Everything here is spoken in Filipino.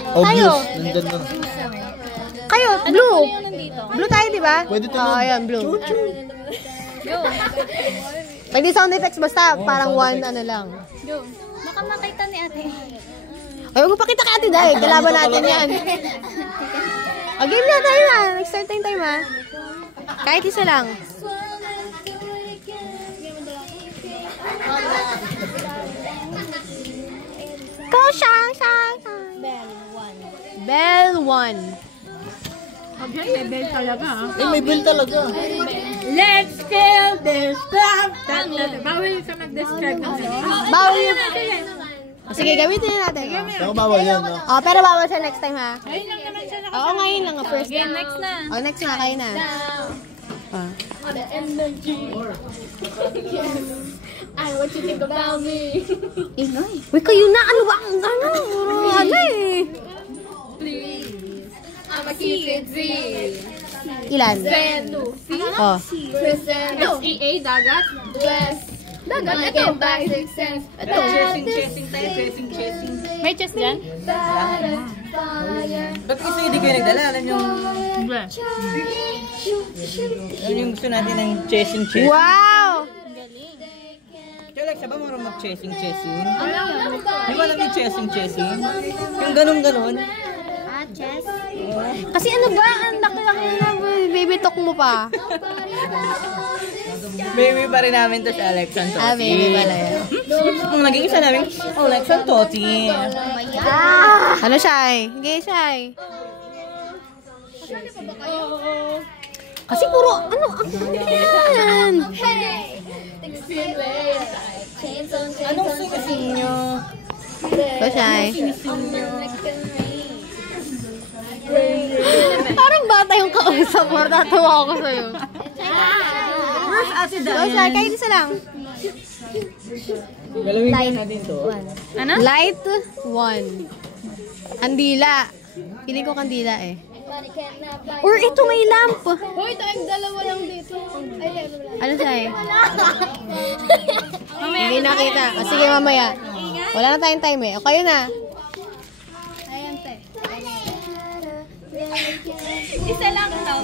Tayo. Nandun na. Kayo, blue. Blue tayo, di ba? Pwede ito Oo, ayan, blue. Go. Pwede sound effects, basta parang one, ano lang. Go. Baka makita ni ate. Ay, huwag mo pakita ka ate dahil. Kalaban natin yan. O, game na tayo ha. Nag-start time time ha. Kahit isa lang. Go, Shang, Shang, Shang. Bell 1. May bell talaga ha. May bill talaga. Let's kill this club. Bawal ka mag-describe ng Bawal yun. Sige, gamitin na natin. Ako bawal yan, no? Oh, pero bawal siya next time ha. Ayun lang naman siya. Oo, ngayon lang. First Okay, next na. Oh, next na. Kayo na. What you think about me? Inoy. Uy, kayo na. Ano ba? Ano eh. Please. I'm a keep it Z. Ilan? Bendo. Oh. Present. S-E-A, dagat. Bless. Dagat. Ito. Back 6 cents. Ito. Chasing tayo, chasing. May chest dyan? Ba't kasi hindi kayo nagdala? Alam yung... Alam yung gusto natin ng chasing. Wow! Kaya like, siya ba marunong mag-chasing? Di ba alam yung chasing? Yung ganun. Chess. Kasi ano ba? Ang laki-laki na baby talk mo pa. Baby pa rin namin to si Alexan Toti. Ah, baby pala yan. Nung naging isa namin, Alexan Toti. Ano siya eh? Hindi siya eh. Kasi puro, ano yan? Anong sinisin nyo? Ito siya eh. Parang bata yung kausap mo. Tatawa ako sa'yo. Where's Ate Ito Dan? siya, kahit isa lang. Galawin ka natin to. Ano? Light 1. Kandila. Piling ko kandila eh. Or ito may lamp. Hoy, tayong dalawa lang dito. Ano siya eh? Hindi nakita. Sige mamaya. Wala na tayong time eh. O kayo na. Ayan, te. Isa lang to.